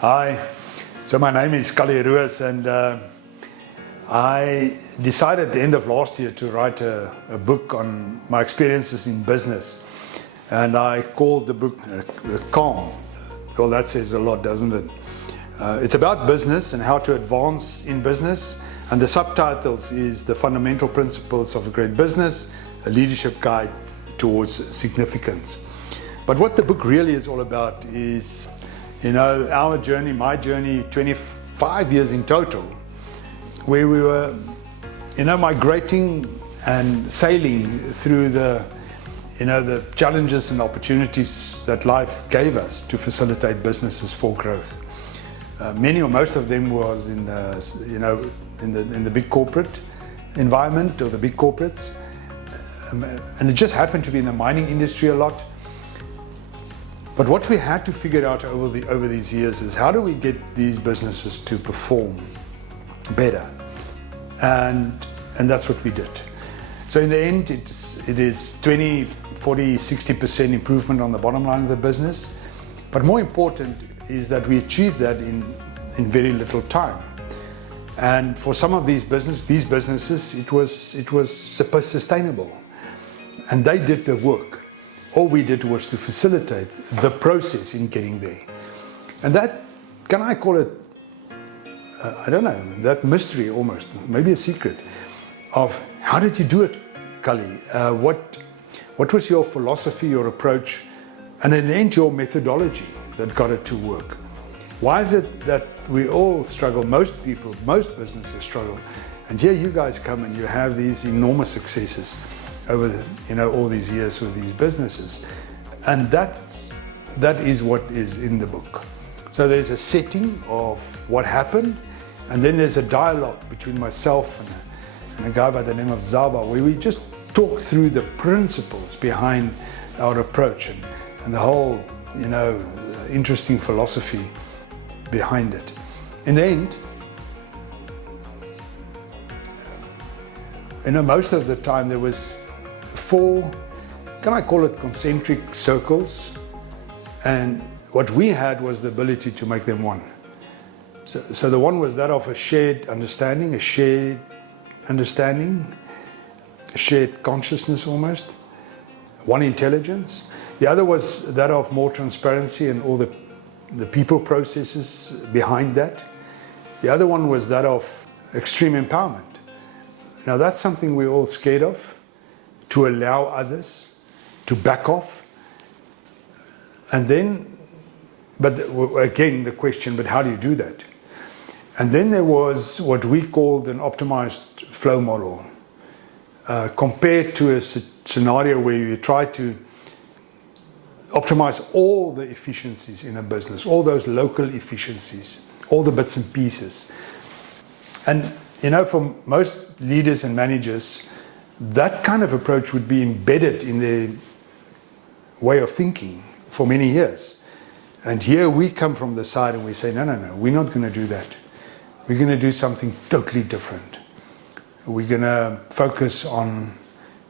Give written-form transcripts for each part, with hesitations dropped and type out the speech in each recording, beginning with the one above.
Hi, so my name is Callie Roos, and I decided at the end of last year to write a book on my experiences in business, and I called the book Calm. Well, that says a lot, doesn't it? It's about business and how to advance in business, and the subtitles is The Fundamental Principles of a Great Business, a Leadership Guide towards Significance. But what the book really is all about is, our journey, my journey, 25 years in total, where we were, migrating and sailing through the challenges and opportunities that life gave us to facilitate businesses for growth. Many or most of them was in the big corporate environment or the big corporates, and it just happened to be in the mining industry a lot. But what we had to figure out over these years is, how do we get these businesses to perform better? And that's what we did. So in the end, it is 20, 40, 60% improvement on the bottom line of the business. But more important is that we achieved that in very little time. And for some of these businesses, it was sustainable. And they did the work. All we did was to facilitate the process in getting there. And that, can I call it, I don't know, that mystery almost, maybe a secret of how did you do it, Callie? What was your philosophy, your approach, and in the end, your methodology that got it to work? Why is it that we all struggle, most people, most businesses struggle, and here you guys come and you have these enormous successes over all these years with these businesses? And that is what is in the book. So there's a setting of what happened, and then there's a dialogue between myself and a guy by the name of Zaba, where we just talk through the principles behind our approach and the whole interesting philosophy behind it. In the end, most of the time there was 4, can I call it, concentric circles, and what we had was the ability to make them one. So the one was that of a shared understanding, a shared consciousness almost, one intelligence. The other was that of more transparency and all the people processes behind that. The other one was that of extreme empowerment. Now that's something we're all scared of, to allow others to back off. And then, but again, the question, but how do you do that? And then there was what we called an optimized flow model, compared to a scenario where you try to optimize all the efficiencies in a business, all those local efficiencies, all the bits and pieces. And for most leaders and managers, that kind of approach would be embedded in their way of thinking for many years. And here we come from the side and we say, no, we're not going to do that. We're going to do something totally different. We're going to focus on,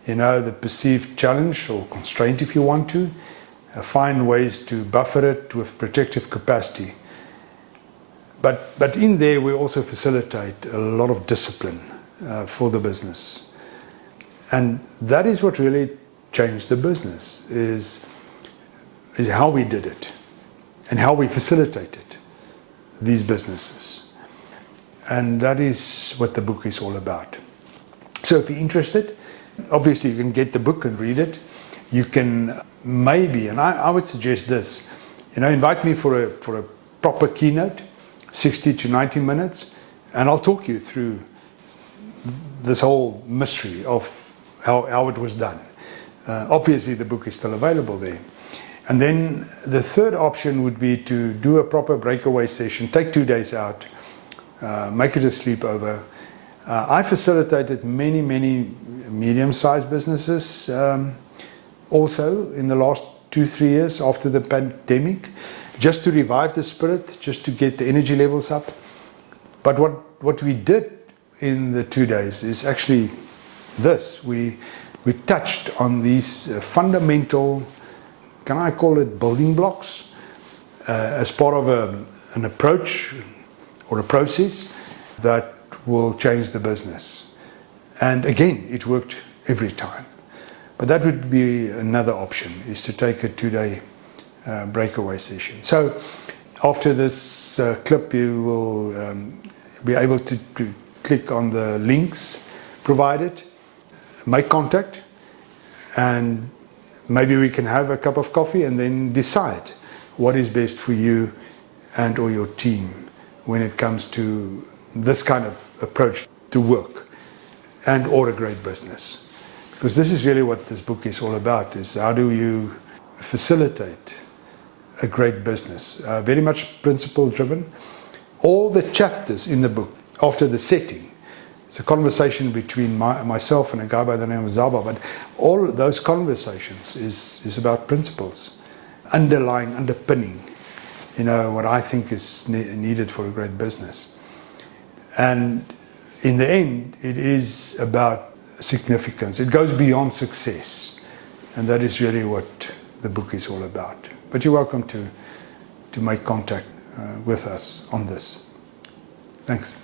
the perceived challenge or constraint, if you want to, find ways to buffer it with protective capacity. But in there, we also facilitate a lot of discipline for the business. And that is what really changed the business, is how we did it and how we facilitated these businesses. And that is what the book is all about. So if you're interested, obviously you can get the book and read it. You can maybe, and I would suggest this, invite me for a proper keynote, 60 to 90 minutes, and I'll talk you through this whole mystery of how it was done. Obviously the book is still available there. And then the third option would be to do a proper breakaway session, take 2 days out, make it a sleepover. I facilitated many medium-sized businesses also in the last 2-3 years after the pandemic, just to revive the spirit, just to get the energy levels up. But what we did in the 2 days is actually this. We touched on these fundamental, can I call it, building blocks, as part of an approach or a process that will change the business. And again, it worked every time. But that would be another option, is to take a 2-day breakaway session. So after this clip, you will be able to click on the links provided, make contact, and maybe we can have a cup of coffee and then decide what is best for you and or your team when it comes to this kind of approach to work and or a great business. Because this is really what this book is all about, is how do you facilitate a great business. Very much principle driven. All the chapters in the book, after the setting, it's a conversation between myself and a guy by the name of Zaba, but all those conversations is about principles, underpinning, what I think is needed for a great business. And in the end, it is about significance. It goes beyond success, and that is really what the book is all about. But you're welcome to make contact with us on this. Thanks.